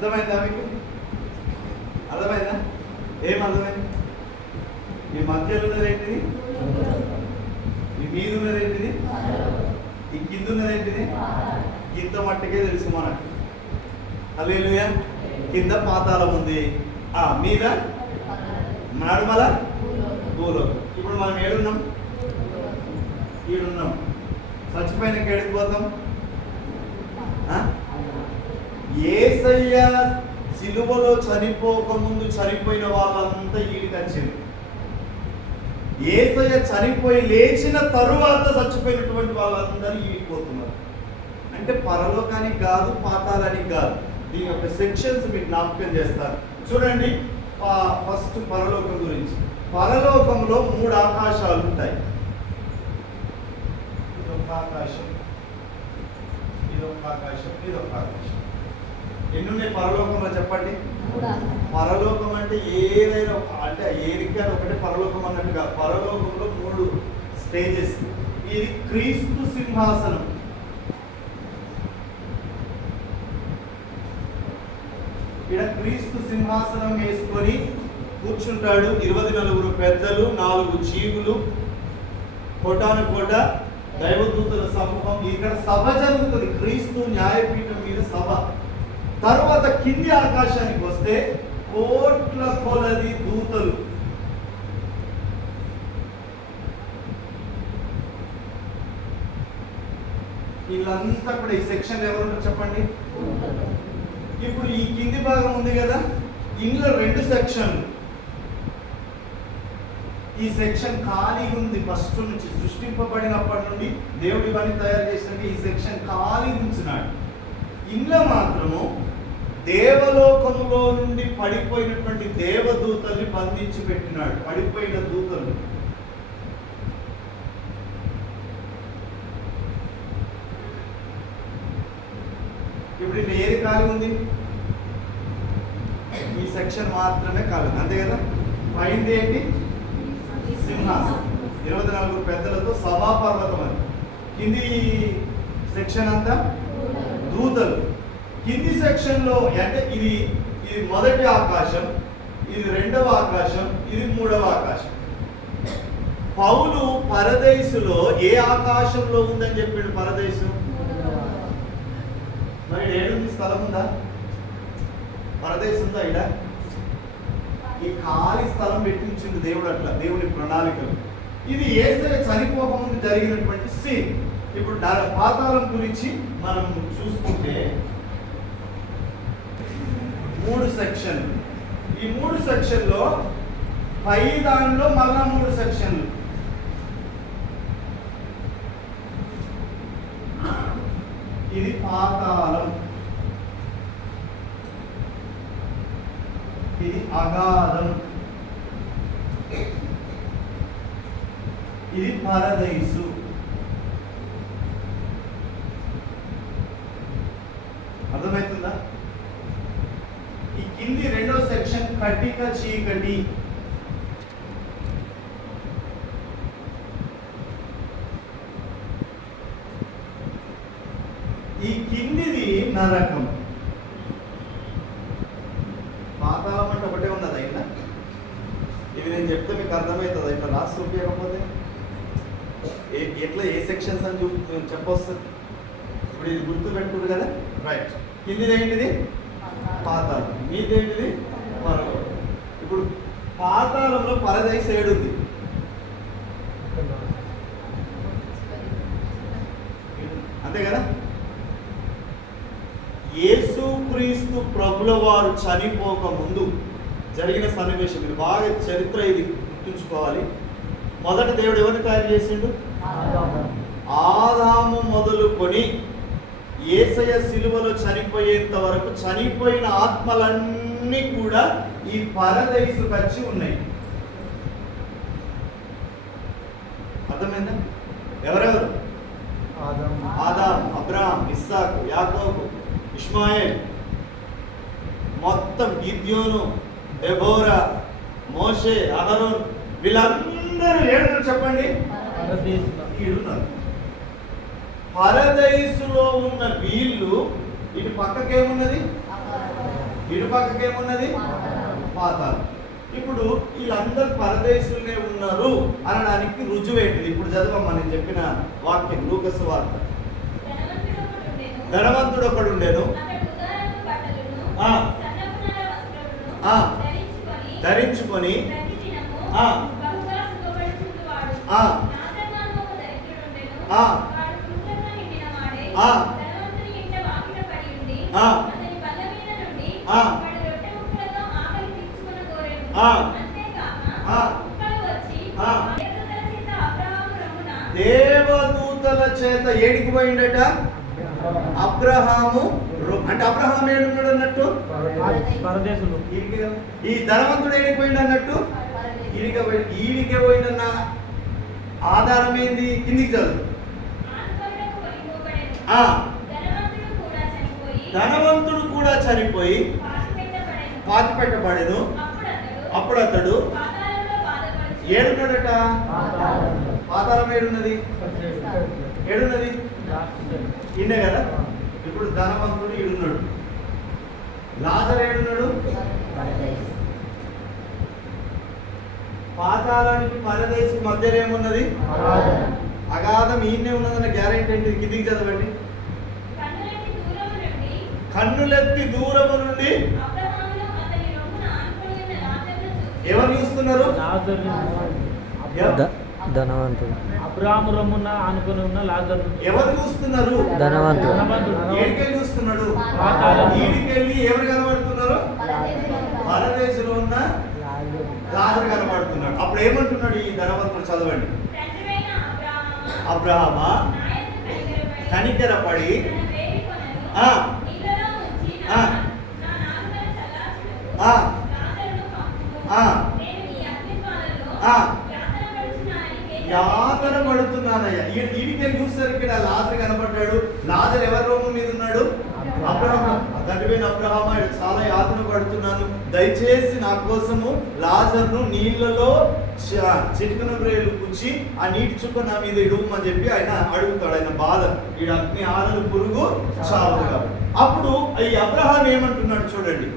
అర్థమైందా మీకు? అర్థమైందా? ఏం అర్థమైంది? ఈ మధ్యలో ఉన్నది ఏంటిది? ఈ మీద ఉన్నది ఏంటిది? ఈ కింద ఉన్నది ఏంటిది? ఇంత మట్టుకే తెలుసు మనకు. హల్లెలూయా. కింద పాతాళం ఉంది, మీద నడుమల భూలోకం. ఇప్పుడు మనం ఏడున్నాం? ఈడున్నాం. చచ్చిపోయినాక ఏడిపోతాం. యేసయ్య సిలువలో చనిపోకముందు చనిపోయిన వాళ్ళంతా ఈడికి వచ్చారు. యేసయ్య చనిపోయి లేచిన తరువాత చచ్చిపోయినటువంటి వాళ్ళందరూ ఈడిపోతున్నారు. అంటే పరలోకానికి కాదు, పాతాళానికి కాదు. దీని యొక్క సెక్షన్స్ మీకు జ్ఞాపకం చేస్తారు. చూడండి, ఫస్ట్ పరలోకం గురించి. పరలోకంలో 3 ఆకాశాలు ఉంటాయి. ఇదొక ఆకాశం, ఇదొక ఆకాశం, ఇదొక ఆకాశం. ఎన్ని ఉన్నాయి పరలోకంలో చెప్పండి? పరలోకం అంటే ఏదైనా, అంటే ఏదిగా ఒకటే పరలోకం అన్నట్టు కాదు. పరలోకంలో 3 స్టేజెస్. ఇది క్రీస్తు సింహాసనం. ఇక్కడ క్రీస్తు సింహాసనం వేసుకొని కూర్చుంటాడు. 24 పెద్దలు, 4 జీవులు, కోటాను కోట దైవదూతల సమూహం. ఇక్కడ సభ జరుగుతుంది. క్రీస్తు న్యాయపీఠం మీద సభ. తర్వాత కింది ఆకాశానికి వస్తే కోట్ల కొలది దూతలు. వీళ్ళంతా కూడా ఈ సెక్షన్ ఎవరుంటారు చెప్పండి? ఇప్పుడు ఈ కింది భాగం ఉంది కదా, ఇందులో 2 సెక్షన్లు. ఈ సెక్షన్ ఖాళీగా ఉంది. ఫస్ట్ నుంచి సృష్టింపబడినప్పటి నుండి దేవుడు ఇవన్నీ తయారు చేసినాక ఈ సెక్షన్ ఖాళీ ఉంచినాడు. ఇందులో మాత్రము దేవలోకములో నుండి పడిపోయినటువంటి దేవదూతల్ని బంధించి పెట్టినాడు. పడిపోయిన దూతలు. ఇప్పుడు ఇది ఏది ఖాళీ ఉంది? ఈ సెక్షన్ మాత్రమే ఖాళీ, అంతే కదా. పైన ఏంటి? సింహాసనం, 24 పెద్దలతో సభాపర్వతం అని. కింది సెక్షన్ అంతా దూతలు. కింది సెక్షన్ లో అంటే ఇది మొదటి ఆకాశం, ఇది 2వ ఆకాశం, ఇది 3వ ఆకాశం. పౌలు పరదేశులో ఏ ఆకాశంలో ఉందని చెప్పాడు? పరదేశం. మరి ఏడుంది? స్థలం ఉందా? పరదేశం ఉందా? ఇడ ఈ ఖాళీ స్థలం పెట్టించింది దేవుడు. అట్లా దేవుని ప్రణాళికలు. ఇది యేసయ్య చనిపోకముందు జరిగినటువంటి సీన్. ఇప్పుడు పాతాళం గురించి మనం చూసుకుంటే 3 సెక్షన్లు. ఈ 3 సెక్షన్లో పై దానిలో మళ్ళా 3 సెక్షన్లు. ఇది పాతాళం, ఇది అగాధం, ఇది పరదైసు. అర్థమవుతుందా? ఈ కింది 2వ సెక్షన్ కటిక చీకటి. ఈ కిందిది నరకం. పాతాళం అంటే ఒకటే ఉన్నదా? ఇలా ఇవి నేను చెప్తే మీకు అర్థమవుతుందా? ఇట్లా రాసి చూపించకపోతే ఎట్లా ఏ సెక్షన్స్ అని చెప్పొస్తుంది. ఇప్పుడు ఇది గుర్తు పెట్టుకుంది కదా, రైట్. కిందిది ఏంటిది? పాతాళం. మీదేంటిది? పరలోకం. ఇప్పుడు పాతాళంలో పరదైసు ఏడుంది? అంతే కదా. యేసుక్రీస్తు ప్రభుల వారు చనిపోక ముందు జరిగిన సన్నివేశం. ఇది బాగా చరిత్ర, ఇది గుర్తుంచుకోవాలి. మొదట దేవుడు ఎవరిని తయారు చేసిండు? ఆదాము మొదలుకొని యేసయ్య సిలువలో చనిపోయేంత వరకు చనిపోయిన ఆత్మలన్నీ కూడా ఈ పరదైసు వచ్చి ఉన్నాయి. అర్థమైందా? ఎవరెవరు? ఆదాం, అబ్రహాం, ఇస్సాకు, యాకోబు, ఇష్మాయేల్, మొత్తం గిద్యోను, దెబోరా, మోషే, అహరోన్, వీళ్ళందరూ ఏడున్నారు చెప్పండి? ఈడున్నారు. పరదైసులో ఉన్న వీళ్ళు ఇటు పక్కకేమున్నది? ఇరుపక్కకి ఏమున్నది? పాతాళం. ఇప్పుడు వీళ్ళందరూ పరదేశులనే ఉన్నారు అనడానికి రుజువేంటిది? ఇప్పుడు చదవమ్మా నేను చెప్పిన వాక్యం, లూకాసు వార్త. ధనవంతుడు ఒకడు ఉండేను, ధరించుకొని దేవదూతల చేత ఏడికి పోయిండట? అబ్రహాము. అంటే అబ్రహాం ఏడున్నాడు అన్నట్టు? ఈ ధనవంతుడు ఏడికి పోయిండు అన్నట్టు? ఈడికే పోయిందన్న ఆధారం ఏంది? కిందికి చదువు. ధనవంతుడు కూడా చనిపోయి పాతి పెట్టబడెను. అప్పుడు అతడు ఏడున్నాడట? పాతాళం ఏడున్నది? ఏడున్నది? ఇన్నే కదా. ఇప్పుడు ధనవంతుడు ఈడున్నాడు, లాజరు ఏడున్నాడు? పాతాళానికి పరదేశం మధ్యలో ఏమున్నది? అగాధం ఈయనే ఉన్నదన్న గ్యారెంటీ ఏంటి? కిందికి చదవండి. కన్నులెత్తి దూరము నుండి ఎవరు చూస్తున్నారు? ధనవంతుడు. అబ్రాహాము రొమ్మున ఆనుకొని ఉన్న లాజరు. ఎవరు చూస్తున్నారు? ధనవంతుడు. ఏడికెళ్ళి చూస్తున్నాడు? పాతాళం. ఈడికెళ్ళి ఎవరు కనబడుతున్నారు? పరదేశంలో ఉన్న లాజరు కనబడుతున్నాడు. అప్పుడు ఏమంటున్నాడు ఈ ధనవంతుడు? చదవండి. అబ్రహామా కనికరపడి యాతన పడుతున్నానయ్యా. ఈడికెళ్ళి చూస్తారు, ఇక్కడ లాజరు కనబడ్డాడు. లాజరు ఎవరి రోమం మీద ఉన్నాడు? అబ్రహాము. తండ్రిపోయిన అబ్రహామా, చాలా యాతన పడుతున్నాను, దయచేసి నా కోసము లాజర్ను నీళ్లలో చిటికన బ్రేలు పుచ్చి ఆ నీటి చుక్క నా మీద ఇడుమని చెప్పి ఆయన అడుగుతాడు. ఆయన బాధ, ఈ అగ్ని ఆరలు పురుగు చావు. అప్పుడు ఈ అబ్రహాం ఏమంటున్నాడు చూడండి.